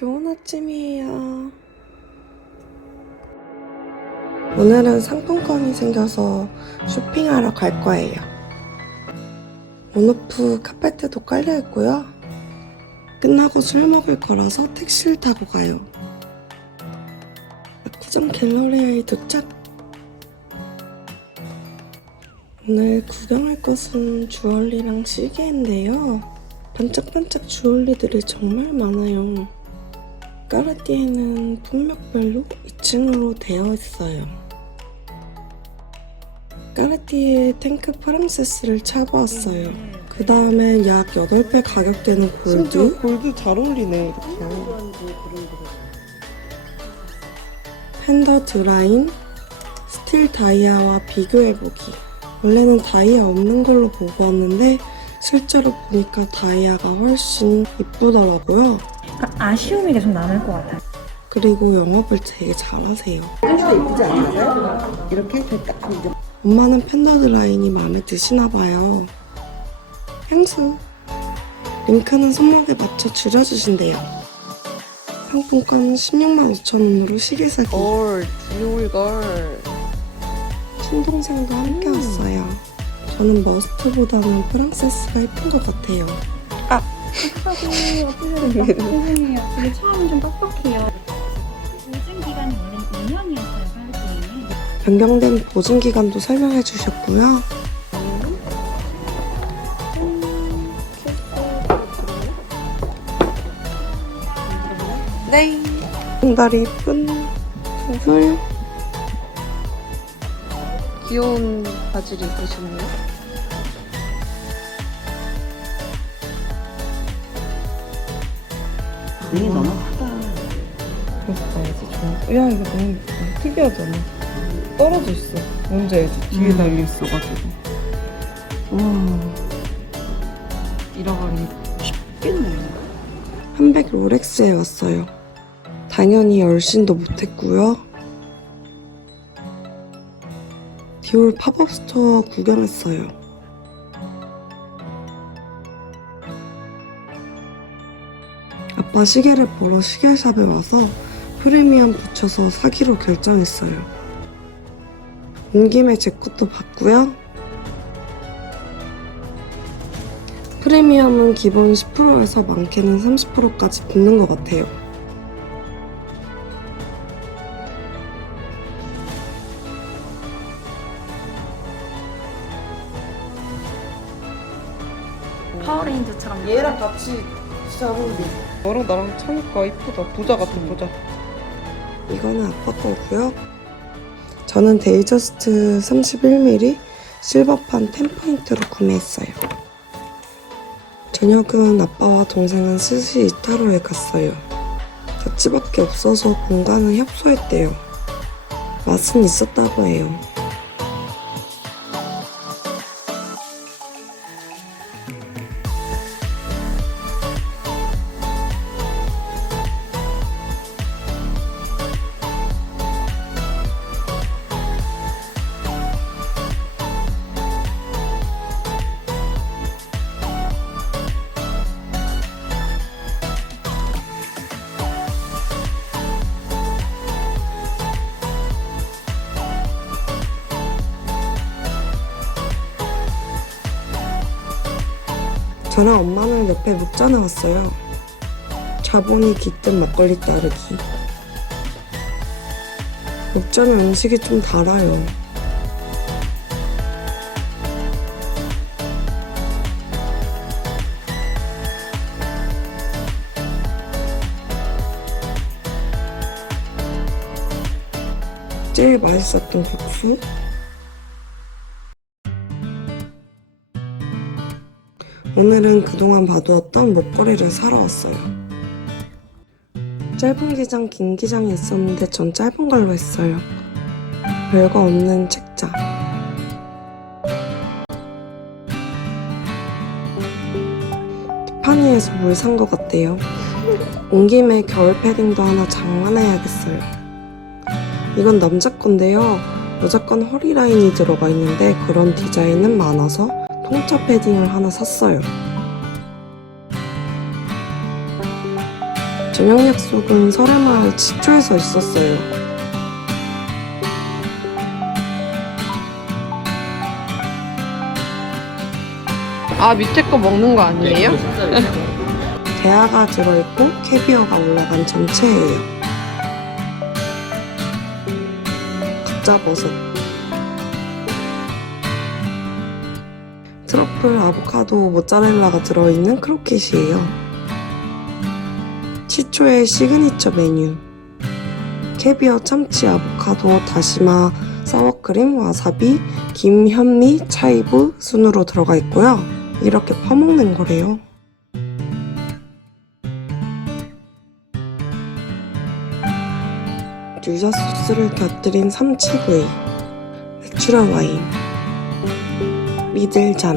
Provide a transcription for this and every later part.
좋은 아침이에요. 오늘은 상품권이 생겨서 쇼핑하러 갈 거예요. 온오프 카페트도 깔려 있고요. 끝나고 술 먹을 거라서 택시를 타고 가요. 압구정 갤러리아에 도착! 오늘 구경할 것은 주얼리랑 시계인데요. 반짝반짝 주얼리들이 정말 많아요. 까르띠에는 품목별로 2층으로 되어 있어요. 까르띠에 탱크 프랑세스를 차보았어요. 그 다음엔 약 8배 가격되는 골드. 골드 잘 어울리네, 이렇게. 펜더 드라인, 스틸 다이아와 비교해보기. 원래는 다이아 없는 걸로 보고 왔는데, 실제로 보니까 다이아가 훨씬 이쁘더라고요. 약간 아쉬움이 계속 남을 것 같아요. 그리고 영업을 되게 잘하세요. 진짜 이쁘지 않아요? 이렇게 딱 이제 엄마는 펜더드 라인이 마음에 드시나 봐요. 향수. 링크는 손목에 맞춰 줄여주신대요. 상품권 16만 5천 원으로 시계 사기. 걸, 듀얼걸. 친동생도 함께 왔어요. 저는 머스트보다는 프랑세스가 예쁜 것 같아요. 빡빡이 어떠세요? 죄송해요. 이게 처음은 좀 빡빡해요. 보증 기간이 원래 2년이었어요, 가르치는. 변경된 보증 기간도 설명해 주셨고요. 네. 한 달이 예쁜 술. 귀여운 바지를 입으셨네요. 눈이 너무 크다. 그랬어야지 좋아. 야 이거 너무 특이하잖아. 떨어져 있어. 뭔지 알지? 뒤에 달려 있어가지고. 와. 잃어버리기 쉽겠네요. 한백 롤렉스에 왔어요. 당연히 얼씬도 못했고요. 디올 팝업 스토어 구경했어요. 아빠 시계를 보러 시계샵에 와서 프리미엄 붙여서 사기로 결정했어요. 온 김에 제 것도 봤고요. 프리미엄은 기본 10%에서 많게는 30%까지 붙는 것 같아요. 파워레인저처럼. 얘랑 같이 어울리. 너랑 나랑 차니까 이쁘다. 부자 같아 부자. 이거는 아빠 거고요. 저는 데이저스트 31mm 실버판 10포인트로 구매했어요. 저녁은 아빠와 동생은 스시 이타로에 갔어요. 같이밖에 없어서 공간을 협소했대요. 맛은 있었다고 해요. 저랑 엄마는 옆에 묵전에 왔어요. 자본이 깃든 막걸리 따르기. 묵전의 음식이 좀 달아요. 제일 맛있었던 국수? 오늘은 그동안 봐두었던 목걸이를 사러 왔어요. 짧은 기장, 긴 기장이 있었는데 전 짧은 걸로 했어요. 별거 없는 책자. 티파니에서 뭘산것 같대요. 온 김에 겨울 패딩도 하나 장만해야겠어요. 이건 남자 건데요. 여자 건 허리 라인이 들어가 있는데 그런 디자인은 많아서 통짜 패딩을 하나 샀어요. 저녁 약속은 설해마을 지초에서 있었어요. 아 밑에 거 먹는 거 아니에요? 대하가 들어있고 캐비어가 올라간 전체예요. 각자버섯 트러플, 아보카도, 모짜렐라가 들어있는 크로켓이에요. 치초의 시그니처 메뉴 캐비어, 참치, 아보카도, 다시마, 사워크림, 와사비, 김, 현미, 차이브 순으로 들어가 있고요. 이렇게 퍼먹는 거래요. 유자 소스를 곁들인 삼치구이, 내추럴 와인, 미들잔.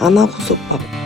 아나부솥밥.